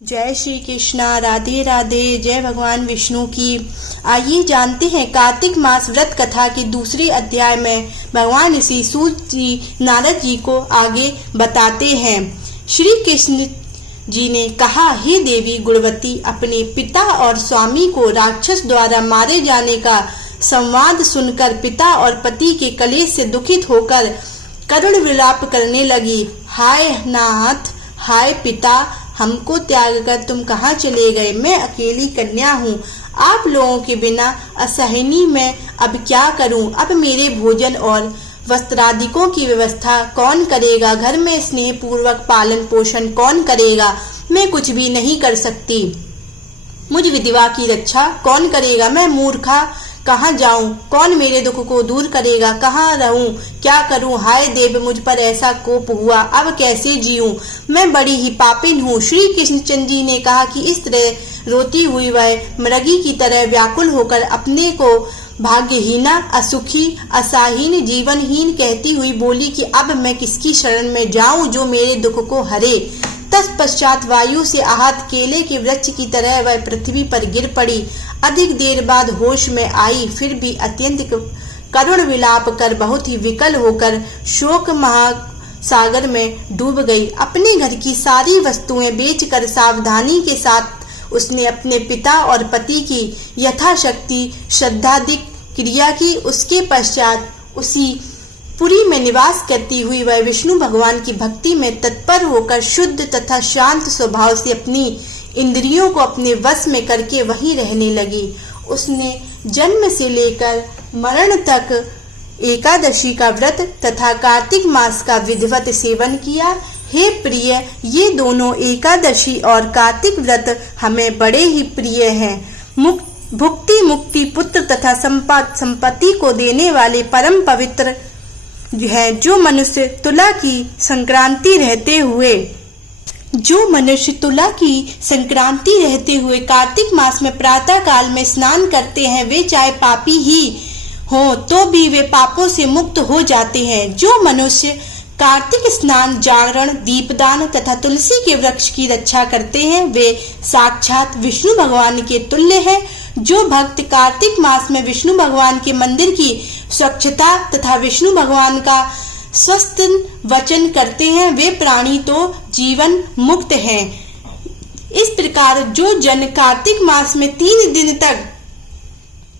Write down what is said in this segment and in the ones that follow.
जय श्री कृष्णा। राधे राधे। जय भगवान विष्णु की। आइए जानते हैं कार्तिक मास व्रत कथा के दूसरे अध्याय में भगवान ऋषि सूत जी नारद जी को आगे बताते हैं। श्री कृष्ण जी ने कहा, हे देवी गुणवती, अपने पिता और स्वामी को राक्षस द्वारा मारे जाने का संवाद सुनकर पिता और पति के कलेश से दुखित होकर करुण विलाप करने लगी। हाय नाथ, हाय पिता, हमको त्याग कर तुम कहाँ चले गए? मैं अकेली कन्या हूँ, आप लोगों के बिना असहनीय मैं अब क्या करूँ? अब मेरे भोजन और वस्त्रादिकों की व्यवस्था कौन करेगा? घर में स्नेह पूर्वक पालन पोषण कौन करेगा? मैं कुछ भी नहीं कर सकती। मुझ विधवा की रक्षा कौन करेगा? मैं मूर्खा, कहाँ जाऊं? कौन मेरे दुख को दूर करेगा? कहाँ रहूं? क्या करूं? हाय देव, मुझ पर ऐसा कोप हुआ, अब कैसे जीऊं? मैं बड़ी ही पापिन हूँ। श्री कृष्णचंद्र जी ने कहा कि इस तरह रोती हुई वह मृगी की तरह व्याकुल होकर अपने को भाग्यहीना, असुखी, आशाहीन, जीवनहीन कहती हुई बोली कि अब मैं किसकी शरण में जाऊं जो मेरे दुख को हरे। तत्पश्चात वायु से आहत केले के वृक्ष की तरह वह पृथ्वी पर गिर पड़ी। अधिक देर बाद होश में आई, फिर भी अत्यंत करुण विलाप कर बहुत ही विकल होकर शोक महासागर में डूब गई। अपने घर की सारी वस्तुएं बेचकर सावधानी के साथ उसने अपने पिता और पति की यथाशक्ति श्रद्धादिक क्रिया की। उसके पश्चात उसी पुरी में निवास करती हुई वह विष्णु भगवान की भक्ति में तत्पर होकर शुद्ध तथा शांत स्वभाव से अपनी इंद्रियों को अपने वश में करके वहीं रहने लगी। उसने जन्म से लेकर मरण तक एकादशी का व्रत तथा कार्तिक मास का विधिवत सेवन किया। हे प्रिय, ये दोनों एकादशी और कार्तिक व्रत हमें बड़े ही प्रिय हैं। भुक्ति मुक्ति पुत्र तथा संपत्ति को देने वाले परम पवित्र है। जो मनुष्य तुला की संक्रांति रहते हुए कार्तिक मास में प्रातः काल में स्नान करते हैं, वे चाहे पापी ही हो तो भी वे पापों से मुक्त हो जाते हैं। जो मनुष्य कार्तिक स्नान, जागरण, दीपदान तथा तुलसी के वृक्ष की रक्षा करते हैं, वे साक्षात विष्णु भगवान के तुल्य हैं। जो भक्त कार्तिक मास में विष्णु भगवान के मंदिर की स्वच्छता तथा विष्णु भगवान का स्वस्थ वचन करते हैं, वे प्राणी तो जीवन मुक्त हैं। इस प्रकार जो जन कार्तिक मास में 3 दिन तक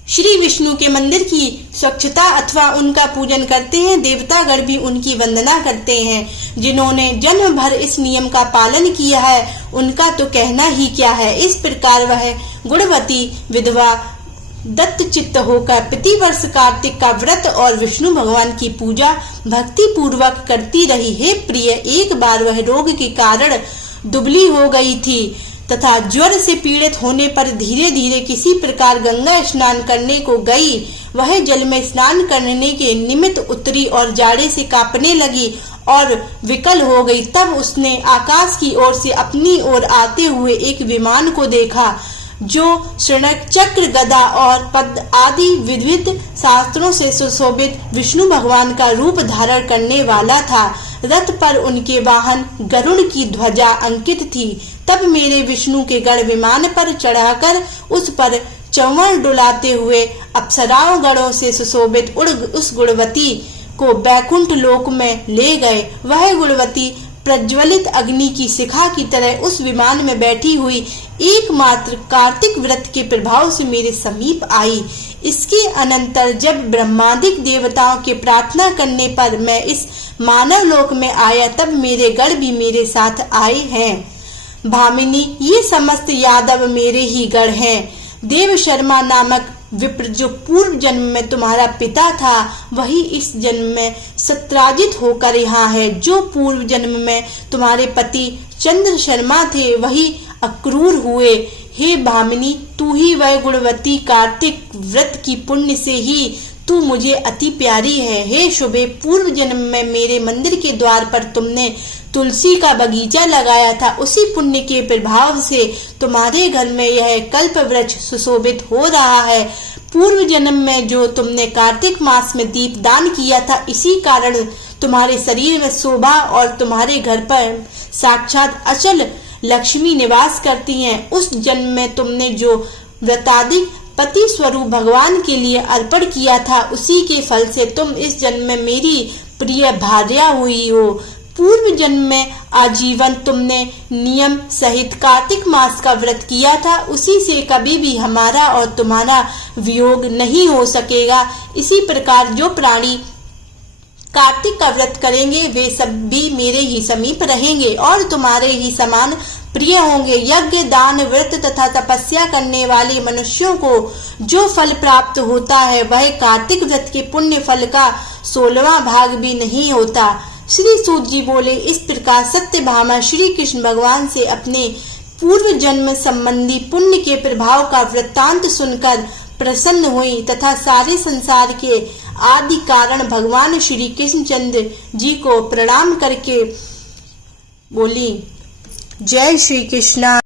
श्री विष्णु के मंदिर की स्वच्छता अथवा उनका पूजन करते हैं, देवतागण भी उनकी वंदना करते हैं। जिन्होंने जन्म भर इस नियम का पालन किया है, उनका तो कहना ही क्या है। इस प्रकार वह गुणवती विधवा दत्त चित्त होकर प्रतिवर्ष कार्तिक का व्रत और विष्णु भगवान की पूजा भक्ति पूर्वक करती रही। हे प्रिय, एक बार वह रोग के कारण दुबली हो गई थी तथा ज्वर से पीड़ित होने पर धीरे धीरे किसी प्रकार गंगा स्नान करने को गई। वह जल में स्नान करने के निमित्त उतरी और जाड़े से कांपने लगी और विकल हो गई। तब उसने आकाश की ओर से अपनी ओर आते हुए एक विमान को देखा, जो शृणक, चक्र, गदा और पद्म आदि विविध शास्त्रों से सुशोभित विष्णु भगवान का रूप धारण करने वाला था। रथ पर उनके वाहन गरुड़ की ध्वजा अंकित थी। तब मेरे विष्णु के गण विमान पर चढ़ाकर उस पर चंवर डुलाते हुए अप्सराओं गणों से सुशोभित उस गुणवती को बैकुंठ लोक में ले गए। वह गुणवती प्रज्वलित अग्नि की शिखा की तरह उस विमान में बैठी हुई एकमात्र कार्तिक व्रत के प्रभाव से मेरे समीप आई। इसके अनंतर जब ब्रह्मादिक देवताओं के प्रार्थना करने पर मैं इस मानव लोक में आया, तब मेरे गण भी मेरे साथ आए हैं। भामिनी, ये समस्त यादव मेरे ही गण हैं। देव शर्मा नामक विप्र जो पूर्व जन्म में तुम्हारा पिता था, वही इस जन्म में सत्राजित होकर यहाँ है। जो पूर्व जन्म में तुम्हारे पति चंद्र शर्मा थे, वही अक्रूर हुए। हे भामिनी, तू ही वह गुणवती कार्तिक व्रत की पुण्य से ही तू मुझे अति प्यारी है। हे शुभे, पूर्व जन्म में मेरे मंदिर के द्वार पर तुमने तुलसी का बगीचा लगाया था, उसी पुण्य के प्रभाव से तुम्हारे घर में यह कल्प वृक्ष सुशोभित हो रहा है। पूर्व जन्म में जो तुमने कार्तिक मास में दीप दान किया था, इसी कारण तुम्हारे शरीर में शोभा और तुम्हारे घर पर साक्षात अचल लक्ष्मी निवास करती हैं। उस जन्म में तुमने जो व्रताधिक पति स्वरूप भगवान के लिए अर्पण किया था, उसी के फल से तुम इस जन्म में मेरी प्रिय भार्या हुई हो। पूर्व जन्म में आजीवन तुमने नियम सहित कार्तिक मास का व्रत किया था, उसी से कभी भी हमारा और तुम्हारा वियोग नहीं हो सकेगा। इसी प्रकार जो प्राणी कार्तिक का व्रत करेंगे वे सब भी मेरे ही समीप रहेंगे और तुम्हारे ही समान प्रिय होंगे। यज्ञ, दान, व्रत तथा तपस्या करने वाले मनुष्यों को जो फल प्राप्त होता है वह कार्तिक व्रत के पुण्य फल का 16वां भाग भी नहीं होता। श्री सूत जी बोले, इस प्रकार सत्यभामा श्री कृष्ण भगवान से अपने पूर्व जन्म संबंधी पुण्य के प्रभाव का वृत्तांत सुनकर प्रसन्न हुई तथा सारे संसार के आदि कारण भगवान श्री कृष्णचंद्र जी को प्रणाम करके बोली, जय श्री कृष्णा।